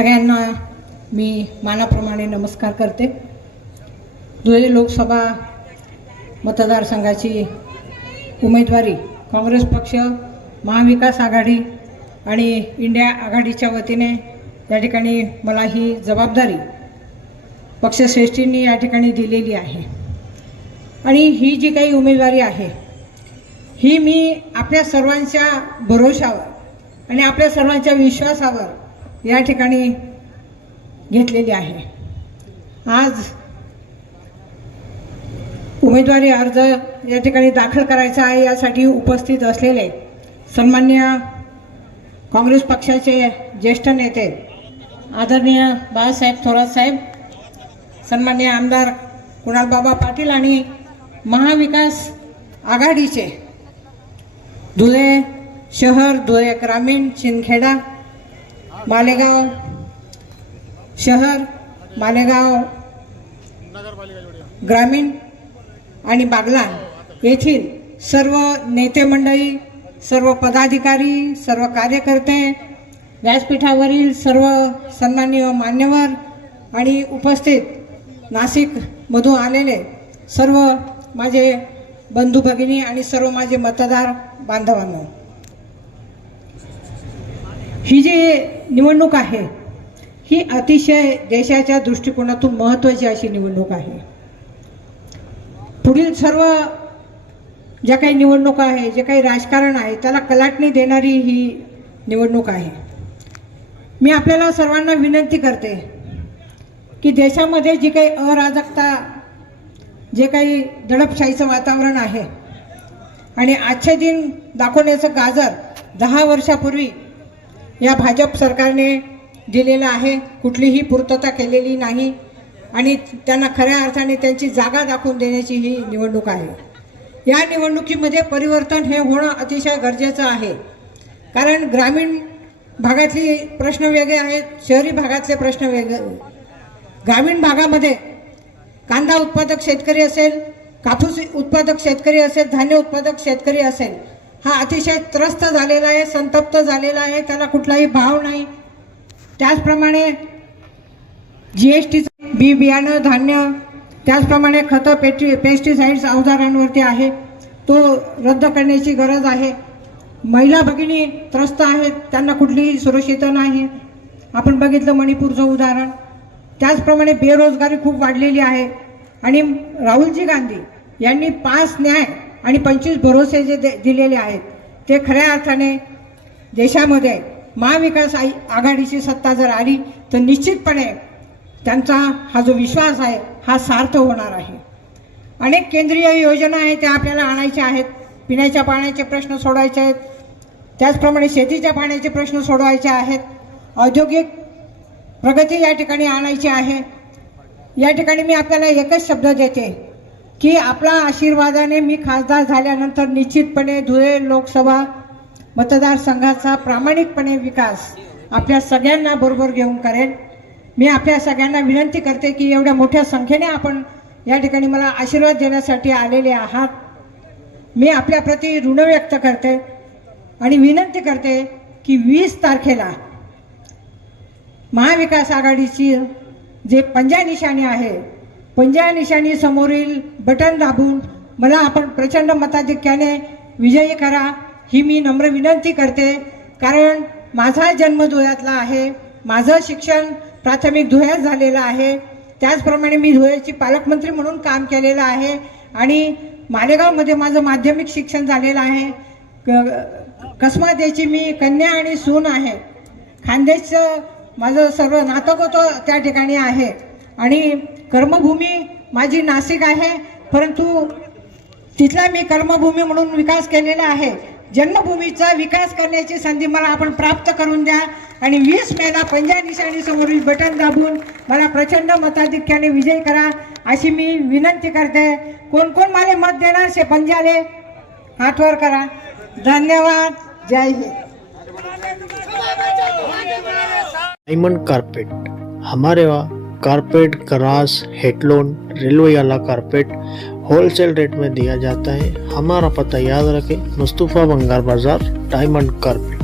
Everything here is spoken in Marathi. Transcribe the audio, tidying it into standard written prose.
सगळ्यांना मी मानाप्रमाणे नमस्कार करते। धुळे लोकसभा मतदारसंघाची उमेदवारी काँग्रेस पक्ष, महाविकास आघाडी आणि इंडिया आघाडीच्या वतीने या ठिकाणी मला ही जबाबदारी पक्षश्रेष्ठींनी या ठिकाणी दिलेली आहे। आणि ही जी काही उमेदवारी आहे ही मी आपल्या सर्वांच्या भरोशावर आणि आपल्या सर्वांच्या विश्वासावर या ठिकाणी घेतलेली आहे। आज उमेदवारी अर्ज या ठिकाणी दाखल करायचा आहे, यासाठी उपस्थित असलेले सन्माननीय काँग्रेस पक्षाचे ज्येष्ठ नेते आदरणीय बाळासाहेब थोरात साहेब, सन्माननीय आमदार कुणालबाबा पाटील आणि महाविकास आघाडीचे धुळे शहर, धुळे ग्रामीण, शिंदखेडा, मालेगाव शहर, मालेगाव ग्रामीण आणि बागलाण येथील सर्व नेते मंडळी, सर्व पदाधिकारी, सर्व कार्यकर्ते, व्यासपीठावरील सर्व सन्माननीय मान्यवर आणि उपस्थित नाशिकमधून आलेले सर्व माझे बंधू भगिनी आणि सर्व माझे मतदार बांधवांनो, ही जी निवडणूक आहे ही अतिशय देशाच्या दृष्टिकोनातून महत्त्वाची अशी निवडणूक आहे। पुढील सर्व ज्या काही निवडणुका आहे, जे काही राजकारण आहे, त्याला कलाटणी देणारी ही निवडणूक आहे। मी आपल्याला सर्वांना विनंती करते की देशामध्ये जी काही अराजकता, जे काही दडपशाहीचं वातावरण आहे आणि आजचे दिन दाखवण्याचं गाजर 10 वर्षापूर्वी या भाजप सरकारने दिलेलं आहे, कुठलीही पूर्तता केलेली नाही आणि त्यांना खऱ्या अर्थाने त्यांची जागा दाखवून देण्याची ही निवडणूक आहे। या निवडणुकीमध्ये परिवर्तन हे होणं अतिशय गरजेचं आहे, कारण ग्रामीण भागातले प्रश्न वेगळे आहेत, शहरी भागातले प्रश्न वेगळे। ग्रामीण भागामध्ये कांदा उत्पादक शेतकरी असेल, कापूस उत्पादक शेतकरी असेल, धान्य उत्पादक शेतकरी असेल, हा अतिशय त्रस्त झालेला आहे, संतप्त झालेला आहे, त्याला कुठलाही भाव नाही। त्याचप्रमाणे GST, बी बियाणं, धान्य, त्याचप्रमाणे खतं, पेस्टिसाइड्स अवजारांवरती आहे, तो रद्द करण्याची गरज आहे। महिला भगिनी त्रस्त आहेत, त्यांना कुठलीही सुरक्षितता नाही। आपण बघितलं मणिपूरचं उदाहरण। त्याचप्रमाणे बेरोजगारी खूप वाढलेली आहे आणि राहुलजी गांधी यांनी 5 न्याय आणि 25 भरोसे जे दिलेले आहेत ते खऱ्या अर्थाने देशामध्ये महाविकास आघाडीची सत्ता जर आली तर निश्चितपणे त्यांचा हा जो विश्वास आहे हा सार्थ होणार आहे। अनेक केंद्रीय योजना आहेत त्या आपल्याला आणायच्या आहेत, पिण्याच्या पाण्याचे प्रश्न सोडवायचे आहेत, त्याचप्रमाणे शेतीच्या पाण्याचे प्रश्न सोडवायचे आहेत, औद्योगिक प्रगती या ठिकाणी आणायची आहे। या ठिकाणी मी आपल्याला एकच शब्द देते की आपला आशीर्वादाने मी खासदार झाल्यानंतर निश्चितपणे धुळे लोकसभा मतदारसंघाचा प्रामाणिकपणे विकास आपल्या सगळ्यांना बरोबर घेऊन करेन। मी आपल्या सगळ्यांना विनंती करते की एवढ्या मोठ्या संख्येने आपण या ठिकाणी मला आशीर्वाद देण्यासाठी आलेले आहात। मी आपल्याप्रती ऋण व्यक्त करते आणि विनंती करते की 20 तारखेला महाविकास आघाडीची जे पंजा निशाणी आहे, पंजा निशाणी समोरील बटन दाबून मला आपण प्रचंड मताधिक्याने विजयी करा, ही मी नम्र विनंती करते। कारण माझा जन्म धुळ्यातला आहे, माझं शिक्षण प्राथमिक धुळ्यात झालेलं आहे, त्याचप्रमाणे मी धुळ्याची पालकमंत्री म्हणून काम केलेलं आहे आणि मालेगावमध्ये माझं माध्यमिक शिक्षण झालेलं आहे। कसमातेची मी कन्या आणि सून आहे, खानदेशचं माझं सर्व नातं होतं त्या ठिकाणी आहे आणि कर्मभूमी माझी नाशिक आहे, परंतु तिथला मी कर्मभूमी म्हणून विकास केलेला आहे। जन्मभूमीचा विकास करण्याची संधी मला आपण प्राप्त करून द्या आणि 20 मेला पंजा निशाणी समोरील बटन दाबून मला प्रचंड मताधिक्याने विजय करा, अशी मी विनंती करते। कोण कोण मला मत देणार शे पंजाले हात वर करा। धन्यवाद, जय हिंद। डायमंड कारपेट, हमारे वहाँ कारपेट, ग्रास, हेडलोन, रेलवे वाला कारपेट होलसेल रेट में दिया जाता है। हमारा पता याद रखें, मुस्तफ़ा बंगार बाजार, डायमंड कारपेट।